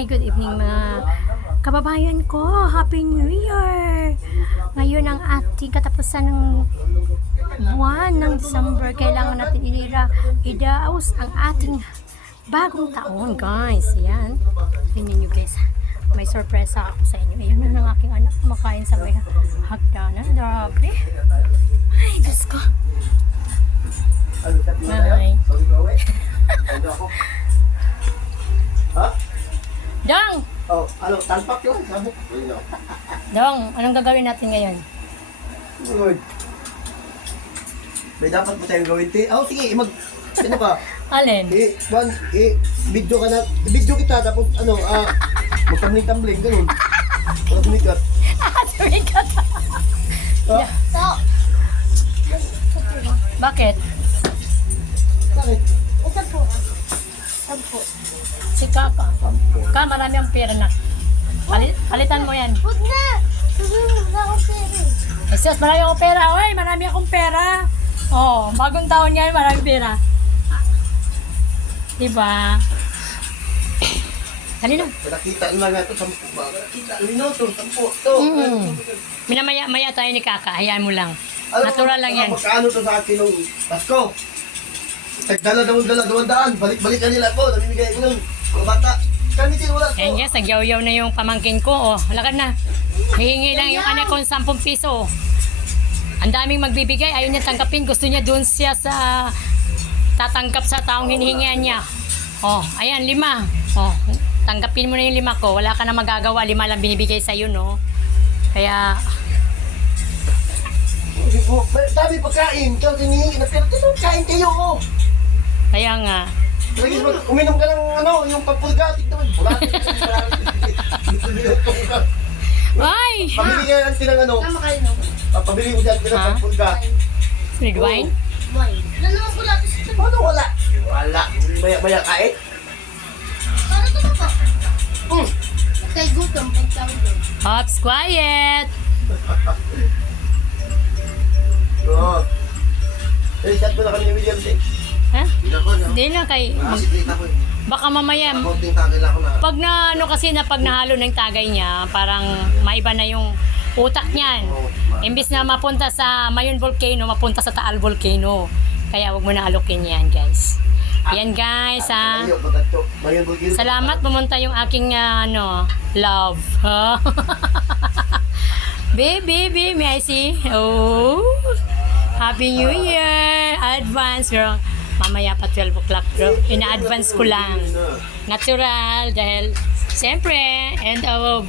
Hi, good evening mga kababayan ko. Happy New Year! Ngayon ang ating katapusan ng buwan ng December. Kailangan natin ilira, idaos ang ating bagong taon, guys. Yan. Tingnan nyo, guys. May sorpresa ako sa inyo. Ayun na ng aking anak kumakain sa may hagdanan. Grabe. Ay, Diyos ko. Ano, talpak yun, sabi. Dong, anong gagawin natin ngayon? Good. May dapat mo tayong gawin, te. Oh, sige, mag... Ano ka? Alin? Eh, one, eh, video ka na, video kita, tapos, ano, ah, magtambling-tambling, ganun. Para sumikat. Sumikat. Ha? Bakit? Bakit? Isa po. Sampo. Si Kaka. Sampo. Ka, marami ang pera na. Pali- palitan mo yan. Huwag na! Sabihin mo na ako pera eh. Jesus, marami akong pera. Oy, marami akong pera. Oh, bagong taon ngayon, marami pera. Diba? Dali na. Nakita na nga ito, sampo ba? Nakita, minuto, sampo. To. Mm. Minamaya-maya tayo ni Kaka. Hayaan mo lang. Natural lang yan. Magkano to sa akin nung Pasko? Tagdala daw dala dalawang daan. Balik-balikan nila ako. Namimigay ko ng mga bata. Kami din wala to. Ayan guys, nagyaw-yaw na yung pamangkin ko. Oh, lakad na. Hihingi lang yung anak kong 10 piso. Ang daming magbibigay, ayaw niya tanggapin. Gusto niya doon siya sa tatanggap sa taong hinihingian niya. Oh, ayan, lima. Oh, tanggapin mo na yung lima ko. Wala ka na magagawa. Lima lang binibigay sa'yo, no? Kaya, dami pagkain. Ikaw tinihingi na dito, kain kayo. Oh. kaya nga. Lagi mag uminom ka ng ano, yung pampulgatik naman. Bulati. Ay! Pabili ka ng tinang ano. Tama kayo no? Pabili ko dyan Ha? pampulgatik. Red wine? Boy. Wala naman po natin sa Paano wala? Wala. Maya, maya kain. Para ito pa po. Hmm. Kay gutom, pagtawag doon. Hops, quiet! Oo. Eh, chat mo na kami ni William eh. Ha? Hindi na kay... Ko eh. Baka mamaya, Konting tagay lang ako na. pag na ano kasi na pag nahalo ng tagay niya, parang maiba na yung utak niyan. Imbis na mapunta sa Mayon Volcano, mapunta sa Taal Volcano. Kaya wag mo na alokin yan, guys. Yan guys, ha. Mayon Bulgil. Salamat pumunta yung aking ah, ano, love. Ha? baby, baby, may I see? Oh. Happy New Year! Advance, girl. Mamaya pa 12 o'clock, girl. Ina-advance ko lang. Natural, dahil, siyempre, end of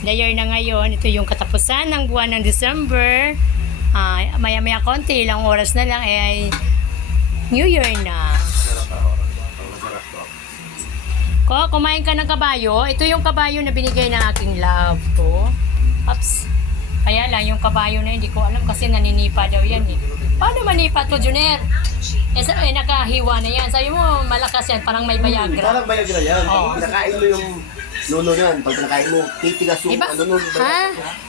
the year na ngayon, ito yung katapusan ng buwan ng December. Ah, maya-maya konti, ilang oras na lang, eh, ay New Year na. Ko, kumain ka ng kabayo. Ito yung kabayo na binigay ng aking love ko. Ups. Kaya lang, yung kabayo na hindi ko alam kasi naninipa daw yan eh. Paano manipa to, Juner? Eh, sa, eh nakahiwa na yan. Sabi mo, malakas yan. Parang may Viagra. Parang na yan. Oo. Pag nakain mo yung nuno yan, pag nakain mo, titigas yung Iba? ano nun. Ha?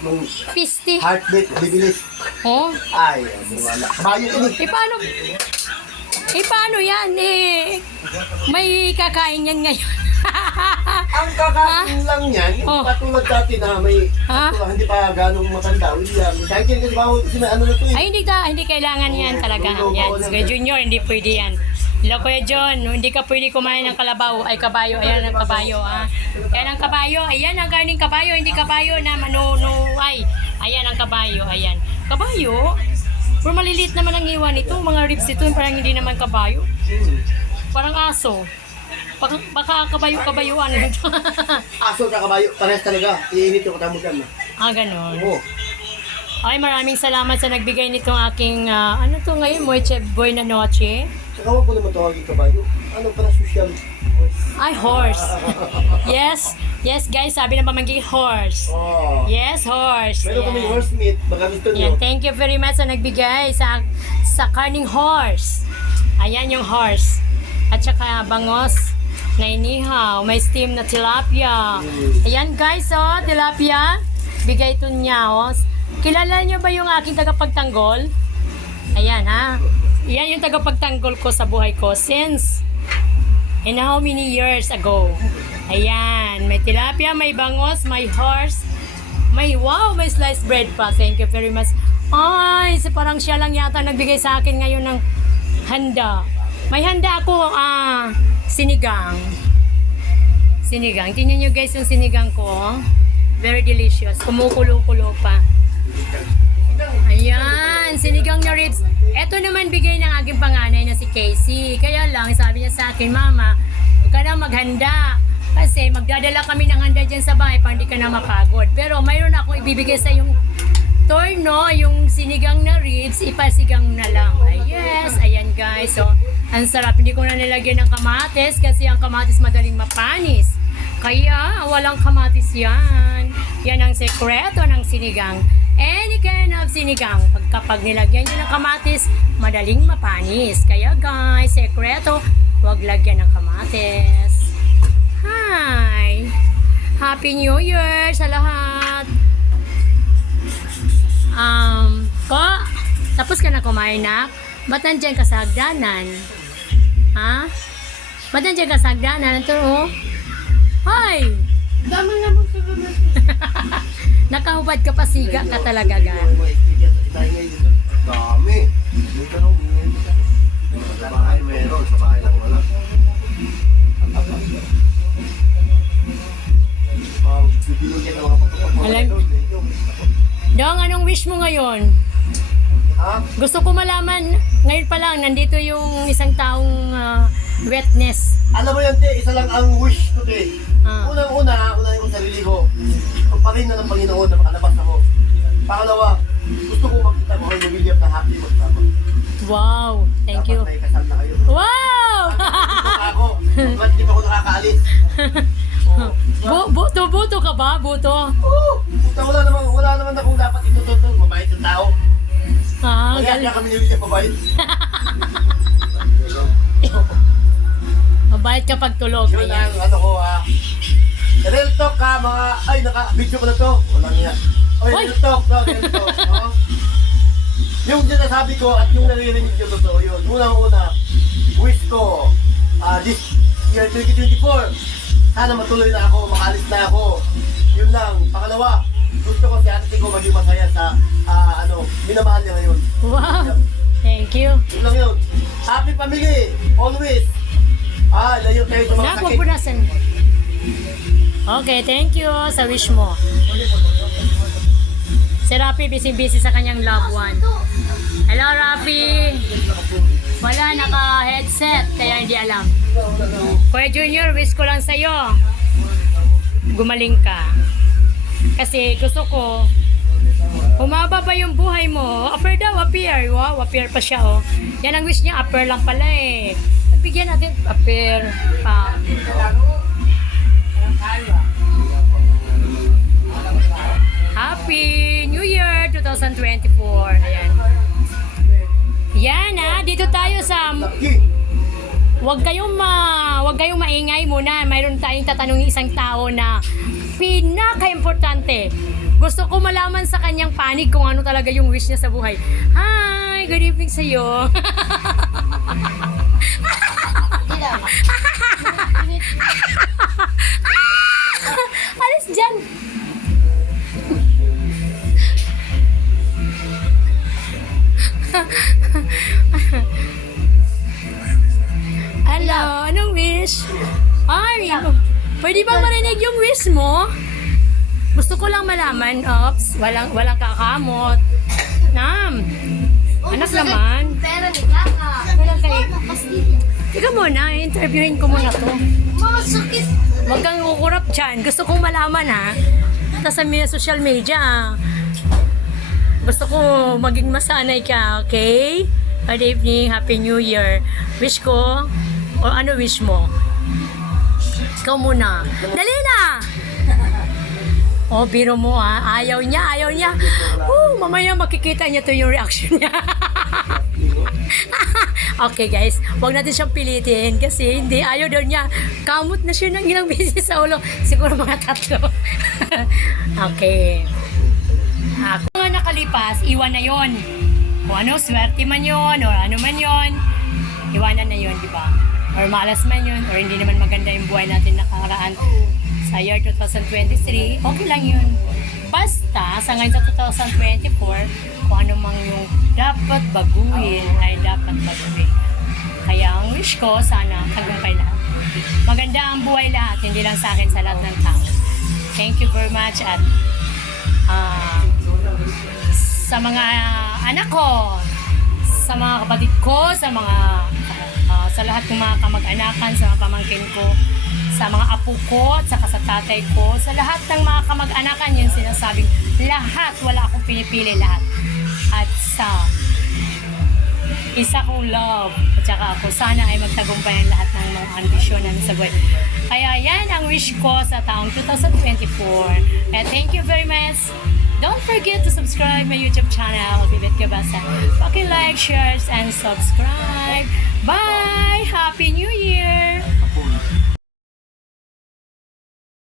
Nung Pisti. heartbeat, bibilis. Oh? Ay, ano, wala. Bayo yun eh. Eh, paano? Eh, paano yan? Eh, may kakain yan ngayon. Ang kakain lang yan, yung Oh. katulad dati na may, Ha? katulad, hindi pa ganong matanda, William. Kahit yan kasi bawal kasi may ano na to eh. Ay, hindi ka, hindi kailangan yan talaga. Yan, Kuya Junior, hindi pwede yan. Hello, Kuya John, hindi ka pwede kumain ng kalabaw. Ay, kabayo, ayan ang kabayo, ah. Ayan ang kabayo, ayan ang karning kabayo, hindi kabayo na manunuay. Ayan ang kabayo, ayan. Kabayo? Pero maliliit naman ang iwan nito, mga ribs ito, parang hindi naman kabayo. Parang aso. Baka, baka kabayo-kabayuan. Aso ka kabayo, pares talaga. Iinit yung katamog yan. ah, ganon. Oo. Ay, maraming salamat sa nagbigay nitong aking, ah, ano to ngayon, Moeche Boy na Noche. Saka huwag ko naman tawagin kabayo. Ano para social? Ay, horse. Yes, yes guys, sabi ng pamangkin, horse. Oh. Yes, horse. Meron kami Yan. horse meat, baka gusto nyo. Yan, thank you very much sa nagbigay sa sa karning horse. Ayan yung horse. At saka bangos na inihaw. May steam na tilapia. Ayan guys, oh, tilapia. Bigay ito niya, oh. Kilala niyo ba yung aking tagapagtanggol? Ayan, ha? Yan yung tagapagtanggol ko sa buhay ko since in how many years ago. Ayan. tilapia, may bangos, may horse, may wow, may sliced bread pa. Thank you very much. Ay, parang siya lang yata nagbigay sa akin ngayon ng handa. May handa ako, ah, sinigang. Sinigang. Tingnan nyo guys yung sinigang ko. Very delicious. Kumukulo-kulo pa. Ayan, sinigang na ribs. Ito naman bigay ng aking panganay na si Casey. Kaya lang, sabi niya sa akin, Mama, huwag ka na maghanda. Kasi magdadala kami ng handa dyan sa bahay para hindi ka na mapagod. Pero mayroon ako ibibigay sa yung torno, yung sinigang na ribs, ipasigang na lang. Ay, yes, ayan guys. So, ang sarap. Hindi ko na nilagyan ng kamatis kasi ang kamatis madaling mapanis. Kaya, walang kamatis yan. Yan ang sekreto ng sinigang. Any kind of sinigang, pag kapag nilagyan nyo ng kamatis, madaling mapanis. Kaya guys, sekreto, huwag lagyan ng kamatis. Hi! Happy New Year sa lahat! Um, ko, tapos ka na kumain na? Ba't nandiyan ka sa hagdanan? Ha? Ba't nandiyan ka sa hagdanan? Ito, oh. Hi! Dami naman sa gabi. Nakahubad ka pa, siga ka talaga, ga. Dami. Sa bahay meron, sa bahay lang wala. Alam- Dong, anong wish mo ngayon? Gusto ko malaman, ngayon pa lang, nandito yung isang taong ah, wetness. Alam mo yan, te, isa lang ang wish ko, te. Ah. Unang-una, unahin ko sarili ko. Pagparin na ng Panginoon na makalabas ako. Pangalawa, gusto ko makita mo kayo William na happy magsama. Wow, thank you. Dapat may kasal na kayo. Wow! Ako. Ba't di pa ako nakakaalis? Oo. Bu- buto, buto ka ba? Buto? Oo. Puta, wala naman, wala naman akong dapat itututong. Mabait yung tao. Ah, Kaya gal- kaya kami ni William mabait. mabait kapag tulog. Yun Ayan. ang ano ko ha. Real talk ha, mga, ay naka-video ko na to. Walang iya. Oy, Oy! real talk, no, real talk. no? Yung sinasabi ko at yung naririnig nyo totoo yun. Unang-una, wish ko, ah, this year 2024, sana matuloy na ako, makalis na ako. Yun lang. Pangalawa, gusto ko si ate ko maging masaya sa, ah, ano, minamahal niya ngayon. Wow, thank you. Yun lang yun. Happy family, always. Ah, layo tayo sa mga Nak, sakit. pupunasan. Okay, thank you sa wish mo. Si Rapi, busy-busy sa kanyang loved one. Hello, Rapi! Wala, naka-headset, kaya hindi alam. Kuya Junior, wish ko lang sa'yo. Gumaling ka. Kasi gusto ko, humaba pa yung buhay mo. Upper daw, upper. Wow, upper pa siya, oh. Yan ang wish niya, upper lang pala eh. Bigyan natin upper pa. Happy New Year 2024. Ayan. Yan ah, dito tayo sa. Huwag kayong ma, huwag kayong maingay muna. Mayroon tayong tatanungin isang tao na pinaka-importante. Gusto ko malaman sa kanyang panig kung ano talaga yung wish niya sa buhay. Hi, good evening sa iyo. Alis diyan. Hello, anong wish? Ay, pwede ba marinig yung wish mo? Gusto ko lang malaman, Ops. Walang, walang kakamot. Nam. Anak naman. Pero ni Kaka. Walang kay... Teka muna, interviewin ko muna to. Mga sakit. Huwag kang kukurap dyan. Gusto kong malaman ha. Tapos sa mga social media ah. Gusto ko maging masanay ka, okay? Good evening, Happy New Year. Wish ko, o ano wish mo? Ikaw muna. Dali na! Oh, biro mo ha. Ayaw niya, ayaw niya. Oh, mamaya makikita niya to yung reaction niya. okay guys, wag natin siyang pilitin kasi hindi, ayaw daw niya. Kamot na siya ng ilang beses sa ulo. Siguro mga tatlo. okay. Ako nga nakalipas, iwan na yon. Kung ano, swerte man yon o ano man yon, iwanan na yon, di ba? Or malas man yon, or hindi naman maganda yung buhay natin nakaraan sa year 2023, okay lang yun. Basta, sa ngayon sa 2024, kung ano mang yung dapat baguhin, ay dapat baguhin. Kaya ang wish ko, sana tagumpay lahat. Maganda ang buhay lahat, hindi lang sa akin, sa lahat ng tao. Thank you very much at ah, sa mga anak ko, sa mga kapatid ko, sa mga ah, sa lahat ng mga kamag-anakan, sa mga pamangkin ko, sa mga apo ko, at saka sa tatay ko, sa lahat ng mga kamag-anakan yung sinasabing lahat, wala akong pinipili lahat. At sa isa kong love at saka ako sana ay magtagumpay ang lahat ng mga ambisyon namin sa buhay. Kaya yan ang wish ko sa taong 2024. And thank you very much. Don't forget to subscribe my YouTube channel, Bibet Gabasa. Paki-like, share, and subscribe. Bye! Happy New Year!